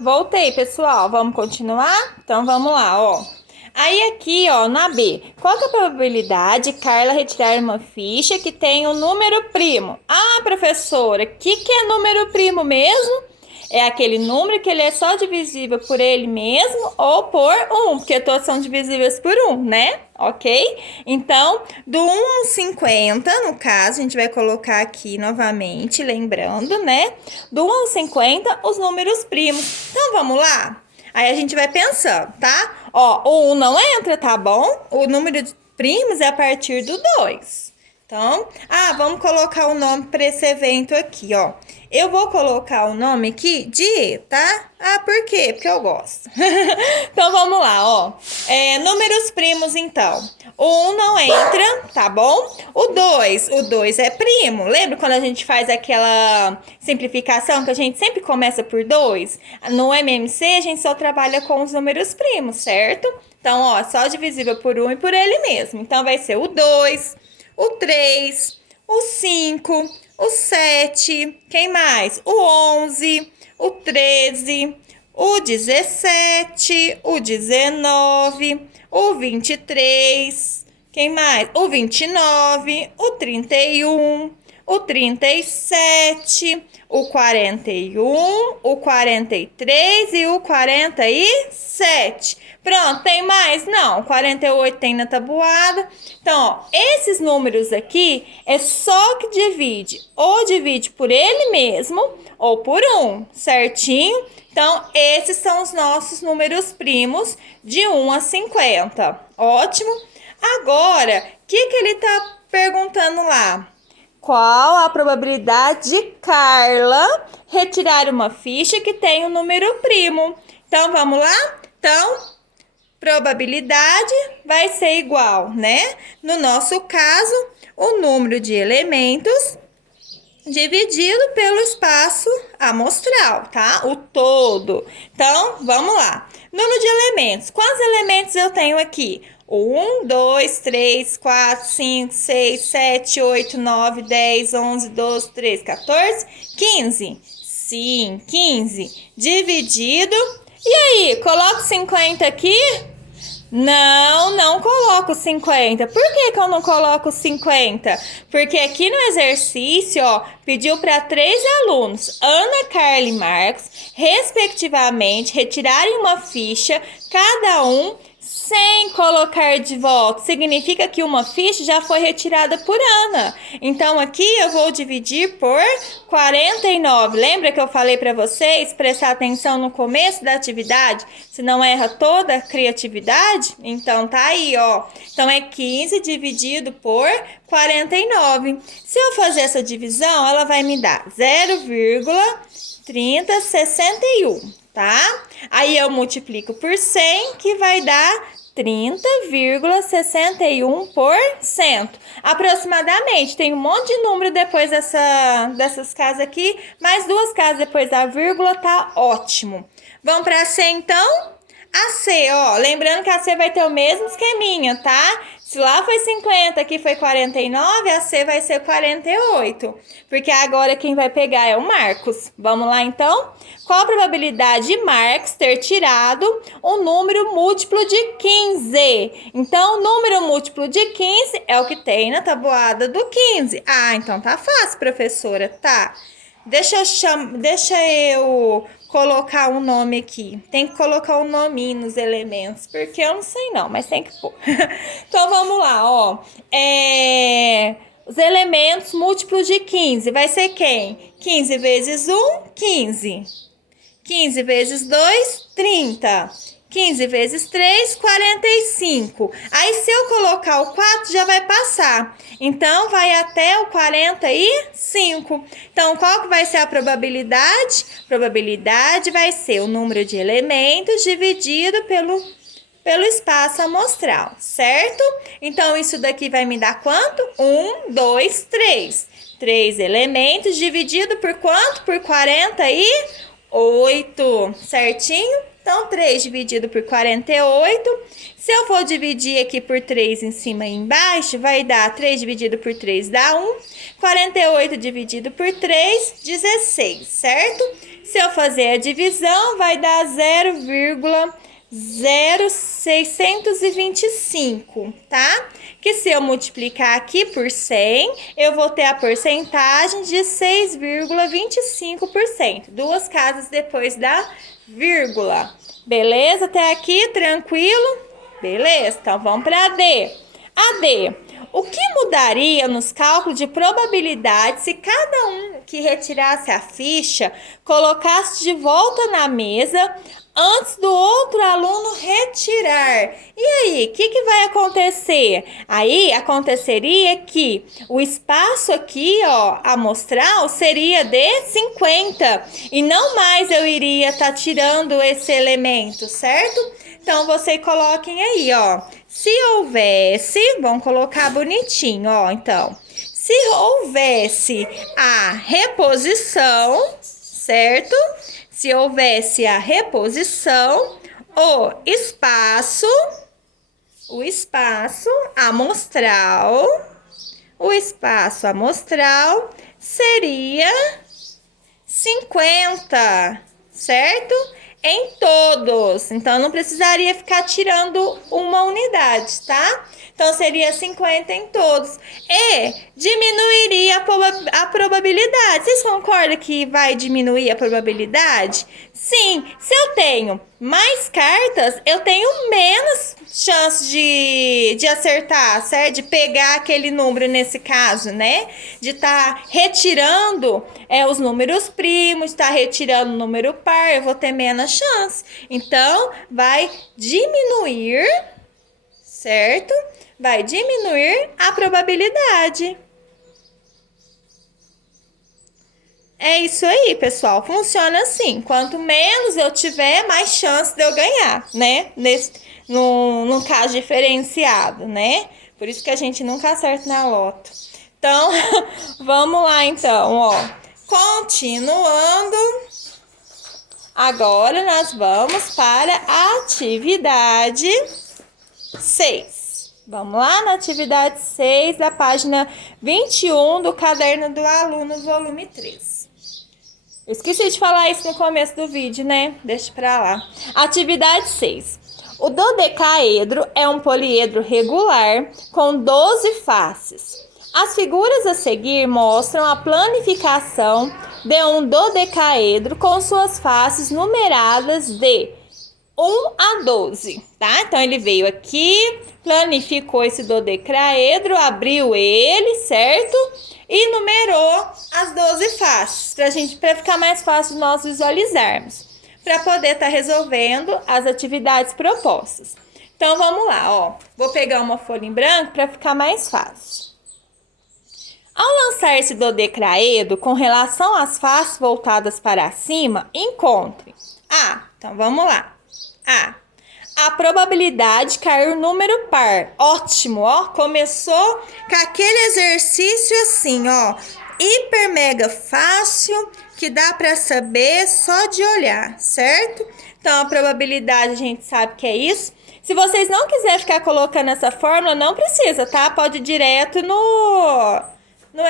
Voltei, pessoal. Vamos continuar? Então, vamos lá, ó. Aí aqui, ó, na B, qual que é a probabilidade de Carla retirar uma ficha que tem um número primo? Ah, professora, o que é número primo mesmo? É aquele número que ele é só divisível por ele mesmo ou por um, porque todos são divisíveis por um, né? Ok? Então, do 1 ao 50, no caso, a gente vai colocar aqui novamente, lembrando, né? Do 1 ao 50, os números primos. Então, vamos lá? Aí a gente vai pensando, tá? Ó, o 1 não entra, tá bom? O número de primos é a partir do 2. Então, vamos colocar o nome para esse evento aqui, ó. Eu vou colocar o nome aqui de E, tá? Por quê? Porque eu gosto. Então, vamos lá, ó. Números primos, então. O 1 não entra, tá bom? O 2 é primo. Lembra quando a gente faz aquela simplificação que a gente sempre começa por 2? No MMC, a gente só trabalha com os números primos, certo? Então, ó, só divisível por 1 e por ele mesmo. Então, vai ser o 2, o 3, o 5, o 7, quem mais? O 11, o 13, o 17, o 19, o 23, quem mais? O 29, o 31, o 37, o 41, o 43 e o 47. Pronto, tem mais? Não, 48 tem na tabuada. Então, ó, esses números aqui é só que divide. Ou divide por ele mesmo, ou por um, certinho? Então, esses são os nossos números primos de 1 a 50. Ótimo? Agora, o que ele tá perguntando lá? Qual a probabilidade de Carla retirar uma ficha que tem um número primo? Então, vamos lá? Então, probabilidade vai ser igual, né? No nosso caso, o número de elementos dividido pelo espaço amostral, tá? O todo. Então, vamos lá. Número de elementos. Quantos elementos eu tenho aqui? 1, 2, 3, 4, 5, 6, 7, 8, 9, 10, 11, 12, 13, 14, 15. Sim, 15. Dividido. E aí, coloco 50 aqui? Não coloco 50. Por que eu não coloco 50? Porque aqui no exercício, ó, pediu para 3 alunos, Ana, Carla e Marcos, respectivamente, retirarem uma ficha, cada um, sem colocar de volta. Significa que uma ficha já foi retirada por Ana. Então, aqui eu vou dividir por 49. Lembra que eu falei para vocês prestar atenção no começo da atividade? Se não erra toda a criatividade? Então, tá aí, ó. Então, é 15 dividido por 49. Se eu fazer essa divisão, ela vai me dar 0,3061, tá? Aí eu multiplico por 100, que vai dar 30,61%. Aproximadamente. Tem um monte de número depois dessas casas aqui, mais 2 casas depois da vírgula, tá ótimo. Vamos para C, então? A C, ó, lembrando que a C vai ter o mesmo esqueminha, tá? Se lá foi 50, aqui foi 49, a C vai ser 48. Porque agora quem vai pegar é o Marcos. Vamos lá, então? Qual a probabilidade de Marcos ter tirado um número múltiplo de 15? Então, o número múltiplo de 15 é o que tem na tabuada do 15. Então tá fácil, professora, tá? Deixa eu colocar um nome aqui. Tem que colocar um nominho nos elementos, porque eu não sei não, mas tem que pôr. Então, vamos lá, ó. Os elementos múltiplos de 15 vai ser quem? 15 vezes 1, 15. 15 vezes 2, 30. 15 vezes 3, 45. Aí, se eu colocar o 4, já vai passar. Então, vai até o 45. Então, qual que vai ser a probabilidade? Probabilidade vai ser o número de elementos dividido pelo espaço amostral, certo? Então, isso daqui vai me dar quanto? 1, 2, 3. 3 elementos dividido por quanto? Por 48, certinho? Então, 3 dividido por 48. Se eu for dividir aqui por 3 em cima e embaixo, vai dar 3 dividido por 3 dá 1. 48 dividido por 3, 16, certo? Se eu fazer a divisão, vai dar 0,0625, tá? Que se eu multiplicar aqui por 100, eu vou ter a porcentagem de 6,25%. Duas casas depois da vírgula. Beleza? Até aqui, tranquilo? Beleza, então vamos para a D. A D. O que mudaria nos cálculos de probabilidade se cada um que retirasse a ficha colocasse de volta na mesa antes do outro aluno retirar? E aí, o que vai acontecer? Aí aconteceria que o espaço aqui, ó, amostral, seria de 50 e não mais eu iria estar tirando esse elemento, certo? Então, vocês coloquem aí, ó. Se houvesse, vamos colocar bonitinho, ó. Então, se houvesse a reposição, certo? Se houvesse a reposição, o espaço amostral seria 50, certo? Em todos. Então, não precisaria ficar tirando uma unidade, tá? Então, seria 50 em todos. E diminuiria a probabilidade. Vocês concordam que vai diminuir a probabilidade? Sim. Se eu tenho mais cartas, eu tenho menos chance de acertar, certo? De pegar aquele número nesse caso, né? De estar retirando os números primos, estar retirando o número par, eu vou ter menos chance. Então, vai diminuir, certo? Vai diminuir a probabilidade. É isso aí, pessoal. Funciona assim. Quanto menos eu tiver, mais chance de eu ganhar, né? Num caso diferenciado, né? Por isso que a gente nunca acerta na loto. Então, vamos lá então, ó. Continuando. Agora nós vamos para a atividade 6. Vamos lá na atividade 6 da página 21 do Caderno do Aluno, volume 3. Eu esqueci de falar isso no começo do vídeo, né? Deixa pra lá. Atividade 6. O dodecaedro é um poliedro regular com 12 faces. As figuras a seguir mostram a planificação de um dodecaedro com suas faces numeradas de 1 a 12, tá? Então, ele veio aqui, planificou esse dodecaedro, abriu ele, certo? E numerou as 12 faces, para ficar mais fácil nós visualizarmos, para poder estar resolvendo as atividades propostas. Então, vamos lá, ó. Vou pegar uma folha em branco para ficar mais fácil. Ao lançar esse dodecaedro com relação às faces voltadas para cima, encontre então vamos lá. A probabilidade de cair o número par. Ótimo, ó. Começou com aquele exercício assim, ó. Hiper mega fácil, que dá para saber só de olhar, certo? Então, a probabilidade a gente sabe que é isso. Se vocês não quiserem ficar colocando essa fórmula, não precisa, tá? Pode ir direto no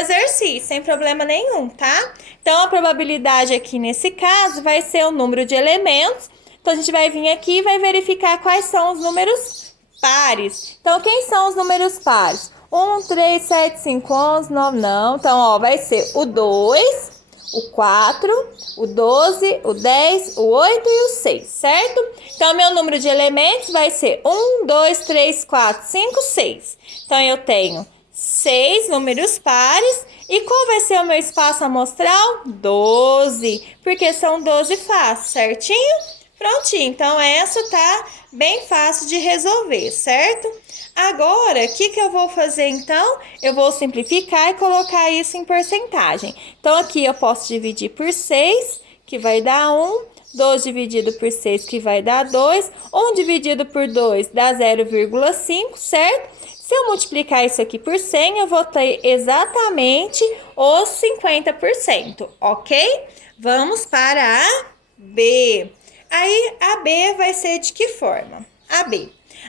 exercício, sem problema nenhum, tá? Então, a probabilidade aqui nesse caso vai ser o número de elementos. Então, a gente vai vir aqui e vai verificar quais são os números pares. Então, quem são os números pares? 1, 3, 7, 5, 11, 9, não. Então, ó, vai ser o 2, o 4, o 12, o 10, o 8 e o 6, certo? Então, meu número de elementos vai ser 1, 2, 3, 4, 5, 6. Então, eu tenho 6 números pares. E qual vai ser o meu espaço amostral? 12, porque são 12 faces, certinho? Prontinho, então essa tá bem fácil de resolver, certo? Agora, o que eu vou fazer então? Eu vou simplificar e colocar isso em porcentagem. Então, aqui eu posso dividir por 6, que vai dar 1. 2 dividido por 6, que vai dar 2. 1 dividido por 2 dá 0,5, certo? Se eu multiplicar isso aqui por 100, eu vou ter exatamente os 50%, ok? Vamos para a B. Aí, a B vai ser de que forma? A B.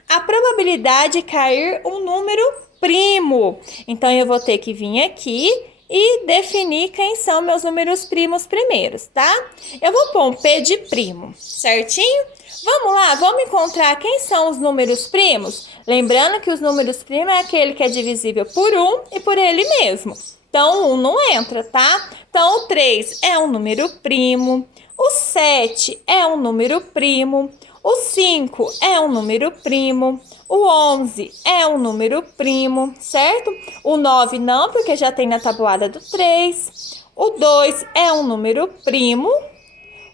A probabilidade de cair um número primo. Então, eu vou ter que vir aqui e definir quem são meus números primos primeiros, tá? Eu vou pôr um P de primo, certinho? Vamos lá, vamos encontrar quem são os números primos? Lembrando que os números primos é aquele que é divisível por 1 e por ele mesmo. Então, 1 não entra, tá? Então, o 3 é um número primo, o 7 é um número primo, o 5 é um número primo, o 11 é um número primo, certo? O 9 não, porque já tem na tabuada do 3. O 2 é um número primo,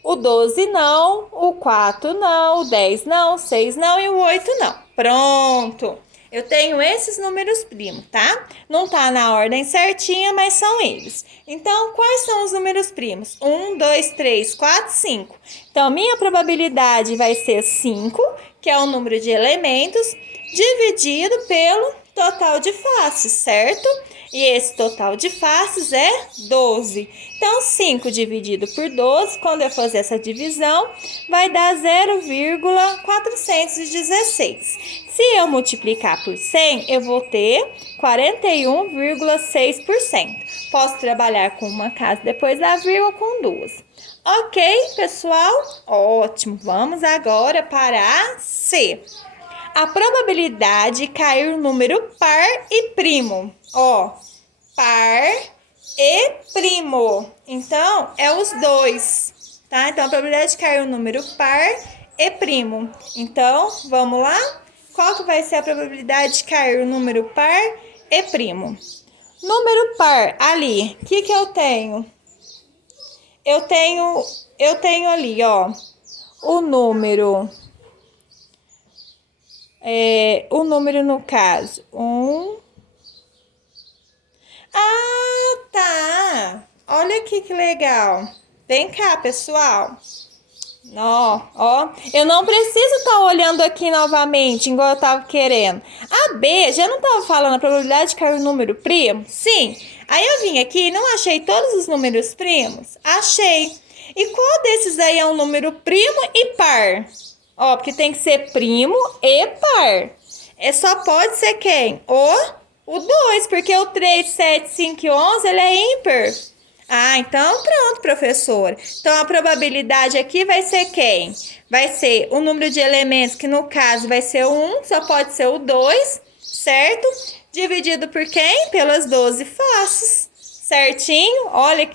o 12 não, o 4 não, o 10 não, o 6 não e o 8 não. Pronto! Eu tenho esses números primos, tá? Não tá na ordem certinha, mas são eles. Então, quais são os números primos? 1, 2, 3, 4, 5. Então, minha probabilidade vai ser 5, que é o número de elementos, dividido pelo total de faces, certo? E esse total de faces é 12. Então, 5 dividido por 12, quando eu fazer essa divisão, vai dar 0,416. Se eu multiplicar por 100, eu vou ter 41,6%. Posso trabalhar com uma casa depois da vírgula com duas. Ok, pessoal? Ótimo. Vamos agora para a C. A probabilidade de cair o número par e primo. Ó, par e primo. Então, é os dois, tá? Então, a probabilidade de cair o número par e primo. Então, vamos lá? Qual que vai ser a probabilidade de cair o número par e primo? Número par, ali, o que eu tenho? Eu tenho ali, ó, o número... o número no caso, 1. Ah, tá. Olha aqui que legal. Vem cá, pessoal. Ó, eu não preciso estar olhando aqui novamente, igual eu estava querendo. A B, já não estava falando a probabilidade de cair o número primo? Sim. Aí eu vim aqui e não achei todos os números primos? Achei. E qual desses aí é um número primo e par? Ó, porque tem que ser primo e par. Só pode ser quem? O 2, porque o 3, 7, 5 e 11, ele é ímpar. Ah, então pronto, professora. Então, a probabilidade aqui vai ser quem? Vai ser o número de elementos, que no caso vai ser o 1, só pode ser o 2, certo? Dividido por quem? Pelas 12 faces. Certinho? Olha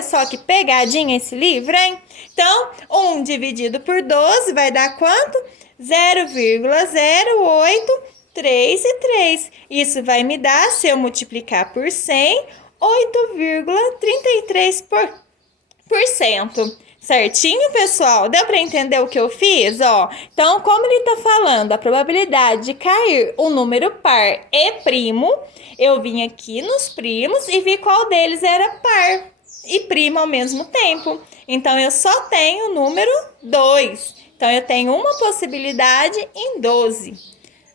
só que pegadinha esse livro, hein? Então, 1 dividido por 12 vai dar quanto? 0,0833. Isso vai me dar, se eu multiplicar por 100, 8,33%. Certinho, pessoal? Deu para entender o que eu fiz? Ó, então, como ele está falando, a probabilidade de cair o número par e primo, eu vim aqui nos primos e vi qual deles era par e primo ao mesmo tempo. Então, eu só tenho o número 2. Então, eu tenho uma possibilidade em 12.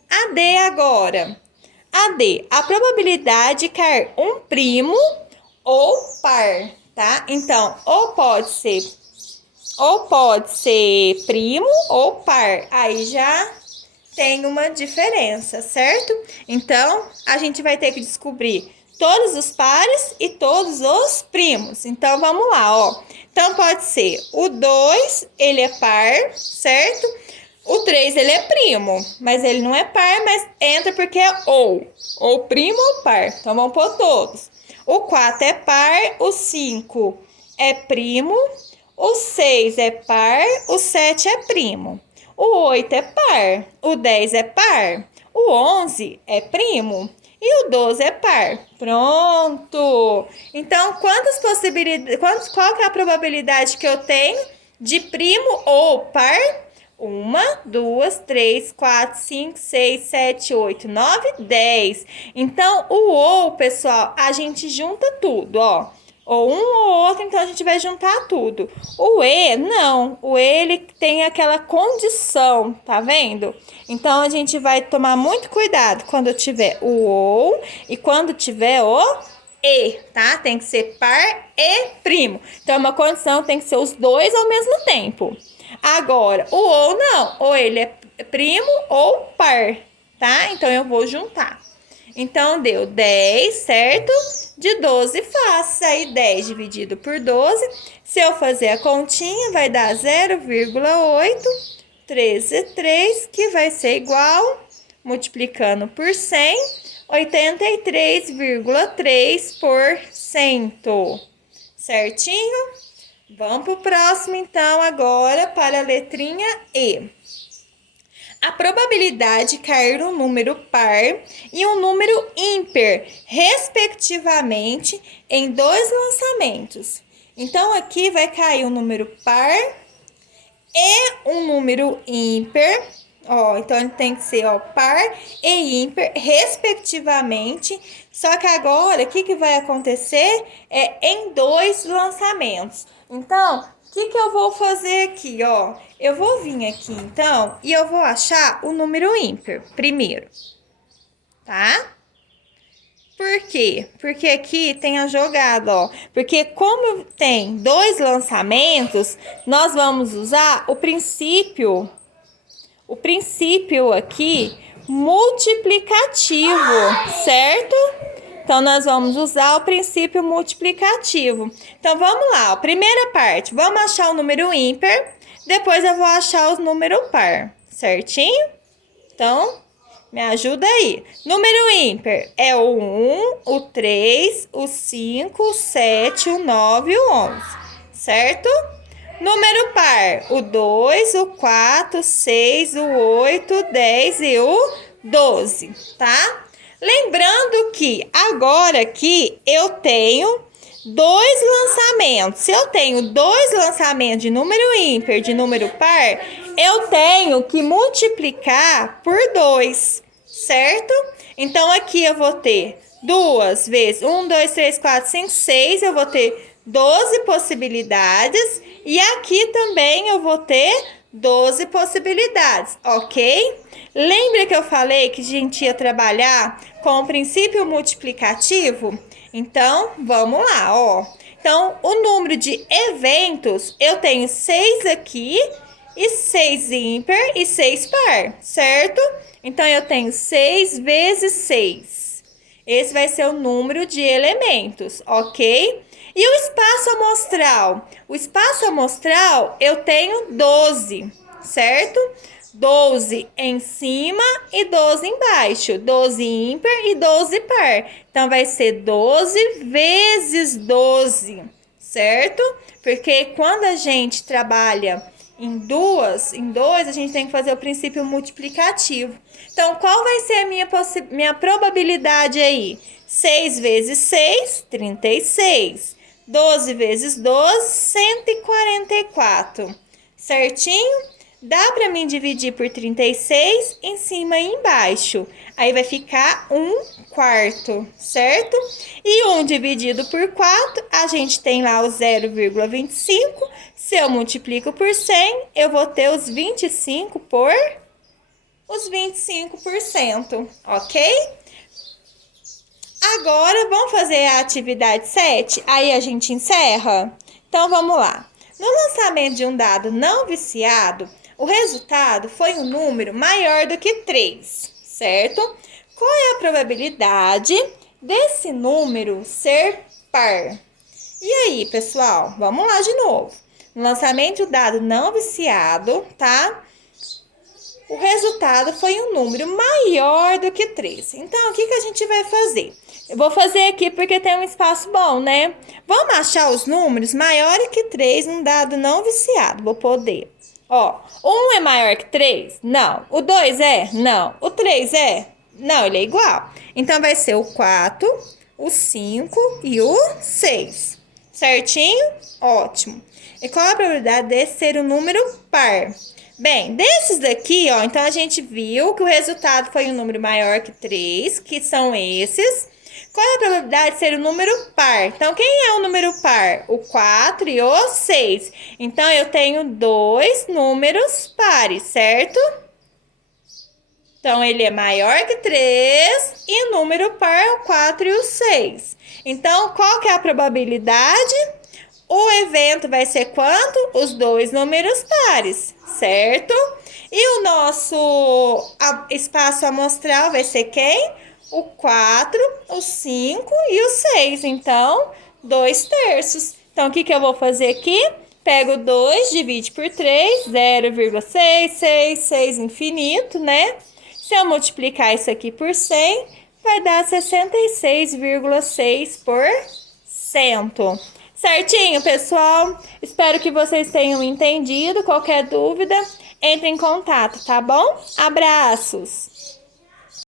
A D agora. A D, a probabilidade de cair um primo ou par, tá? Então, ou pode ser primo ou par. Aí já tem uma diferença, certo? Então, a gente vai ter que descobrir todos os pares e todos os primos. Então, vamos lá, ó. Então, pode ser o 2, ele é par, certo? O 3, ele é primo, mas ele não é par, mas entra porque é ou primo ou par. Então, vamos pôr todos. O 4 é par, o 5 é primo, o 6 é par, o 7 é primo. O 8 é par, o 10 é par, o 11 é primo e o 12 é par. Pronto! Então, quantas possibilidades, qual que é a probabilidade que eu tenho de primo ou par? 1, 2, 3, 4, 5, 6, 7, 8, 9, 10. Então, o ou, pessoal, a gente junta tudo, ó. Ou um ou outro, então a gente vai juntar tudo. O E, não. O E, ele tem aquela condição, tá vendo? Então, a gente vai tomar muito cuidado quando tiver o ou e quando tiver o E, tá? Tem que ser par e primo. Então, é uma condição, tem que ser os dois ao mesmo tempo. Agora, o ou não. Ou ele é primo ou par, tá? Então, eu vou juntar. Então, deu 10, certo? de 12 faces. Aí 10 dividido por 12, se eu fazer a continha, vai dar 0,833, que vai ser igual, multiplicando por 100, 83,3%. Certinho? Vamos para o próximo, então, agora para a letrinha E. A probabilidade de cair um número par e um número ímpar, respectivamente, em dois lançamentos. Então, aqui vai cair um número par e um número ímpar. Ó, então, ele tem que ser par e ímpar, respectivamente. Só que agora, o que vai acontecer? É em dois lançamentos. Então, o que eu vou fazer aqui, ó? Eu vou vir aqui, então, e eu vou achar o número ímpar primeiro, tá? Por quê? Porque aqui tem a jogada, ó. Porque como tem dois lançamentos, nós vamos usar o princípio aqui multiplicativo, certo? Então, nós vamos usar o princípio multiplicativo. Então, vamos lá. Ó. Primeira parte, vamos achar o número ímpar. Depois, eu vou achar o número par. Certinho? Então, me ajuda aí. Número ímpar é o 1, o 3, o 5, o 7, o 9 e o 11. Certo? Número par, o 2, o 4, o 6, o 8, o 10 e o 12, tá? Lembrando que agora aqui eu tenho dois lançamentos. Se eu tenho dois lançamentos de número ímpar, de número par, eu tenho que multiplicar por 2, certo? Então, aqui eu vou ter 2 vezes 1, 2, 3, 4, 5, 6. Eu vou ter 12 possibilidades. E aqui também eu vou ter 12 possibilidades, ok? Lembra que eu falei que a gente ia trabalhar com o princípio multiplicativo? Então, vamos lá, ó. Então, o número de eventos, eu tenho 6 aqui, e 6 ímpar e 6 par, certo? Então, eu tenho 6 vezes 6. Esse vai ser o número de elementos, ok? E o espaço amostral? O espaço amostral, eu tenho 12, certo? 12 em cima e 12 embaixo. 12 ímpar e 12 par. Então, vai ser 12 vezes 12, certo? Porque quando a gente trabalha em dois, a gente tem que fazer o princípio multiplicativo. Então, qual vai ser a minha probabilidade aí? 6 vezes 6, 36. 12 vezes 12, 144. Certinho? Dá para mim dividir por 36 em cima e embaixo. Aí vai ficar 1/4, certo? E 1 dividido por 4, a gente tem lá o 0,25. Se eu multiplico por 100, eu vou ter os 25%, ok? Agora, vamos fazer a atividade 7? Aí a gente encerra? Então, vamos lá. No lançamento de um dado não viciado, o resultado foi um número maior do que 3, certo? Qual é a probabilidade desse número ser par? E aí, pessoal? Vamos lá de novo. No lançamento de um dado não viciado, tá? O resultado foi um número maior do que 3. Então, o que a gente vai fazer? Eu vou fazer aqui porque tem um espaço bom, né? Vamos achar os números maiores que 3 num dado não viciado. Vou poder. Ó, o 1 é maior que 3? Não. O 2 é? Não. O 3 é? Não, ele é igual. Então, vai ser o 4, o 5 e o 6. Certinho? Ótimo. E qual a probabilidade desse ser um número par? Bem, desses daqui, ó, então a gente viu que o resultado foi um número maior que 3, que são esses. Qual é a probabilidade de ser um número par? Então, quem é o número par? O 4 e o 6. Então, eu tenho dois números pares, certo? Então, ele é maior que 3 e o número par é o 4 e o 6. Então, qual que é a probabilidade? O evento vai ser quanto? Os dois números pares, certo? E o nosso espaço amostral vai ser quem? o 4, o 5 e o 6. Então, 2/3. Então, o que eu vou fazer aqui? Pego 2, divide por 3, 0,666 infinito, né? Se eu multiplicar isso aqui por 100, vai dar 66,6%. Certinho, pessoal? Espero que vocês tenham entendido. Qualquer dúvida, entre em contato, tá bom? Abraços!